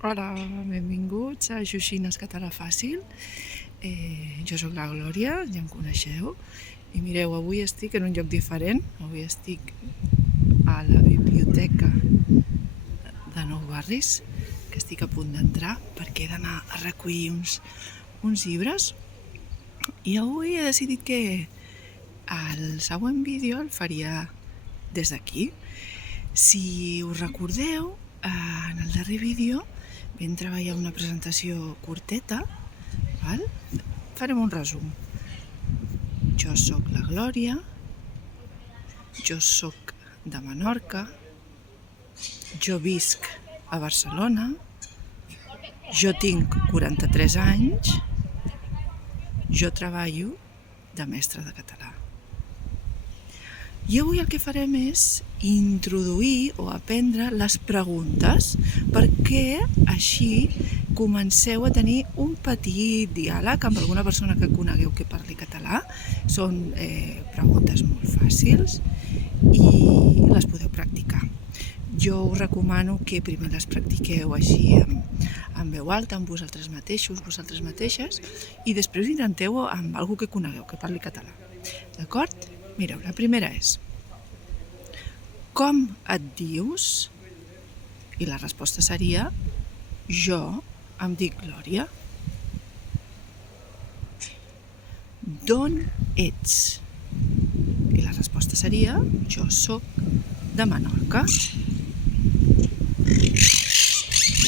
Hola, benvinguts a Xoxines Català Fàcil. Jo sóc la Glòria, ja em coneixeu. I mireu, avui estic en un lloc diferent. Avui estic a la biblioteca de Nou Barris, que estic a punt d'entrar perquè he d'anar a recollir uns llibres. I avui he decidit que el següent vídeo el faria des d'aquí. Si us recordeu, en el darrer vídeo vam treballar una presentació curteta, val? Farem un resum. Jo sóc la Glòria, jo sóc de Menorca, jo visc a Barcelona, jo tinc 43 anys, jo treballo de mestra de català. I avui el que farem és introduir o aprendre les preguntes perquè així comenceu a tenir un petit diàleg amb alguna persona que conegueu que parli català. Són preguntes molt fàcils i les podeu practicar. Jo us recomano que primer les practiqueu així en veu alta, amb vosaltres mateixos, vosaltres mateixes, i després intenteu amb algú que conegueu, que parli català. D'acord? Mireu, la primera és: com et dius? I la resposta seria: jo em dic Glòria. D'on ets? I la resposta seria: jo sóc de Menorca.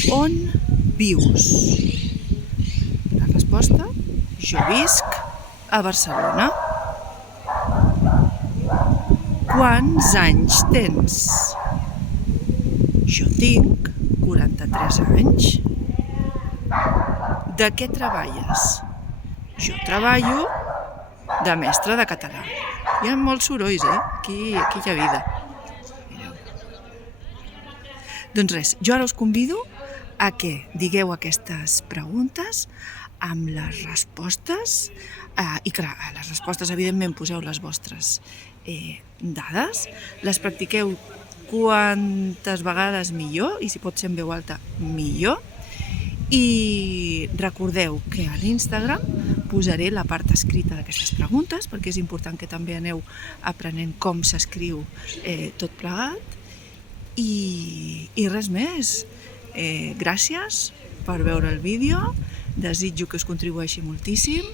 On vius? La resposta: jo visc a Barcelona. Quants anys tens? Jo tinc 43 anys. De què treballes? Jo treballo de mestra de català. Hi ha molts sorolls, Aquí hi ha vida. Doncs res, jo ara us convido a que digueu aquestes preguntes amb les respostes, i clar, a les respostes evidentment poseu les vostres dades, les practiqueu quantes vegades millor, i si pot ser en veu alta millor, i recordeu que a l'Instagram posaré la part escrita d'aquestes preguntes perquè és important que també aneu aprenent com s'escriu tot plegat. I res més. Gràcies per veure el vídeo, desitjo que us contribueixi moltíssim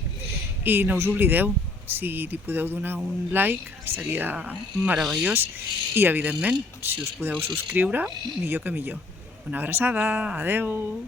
i no us oblideu, si li podeu donar un like seria meravellós i evidentment si us podeu subscriure millor que millor. Una abraçada, adeu!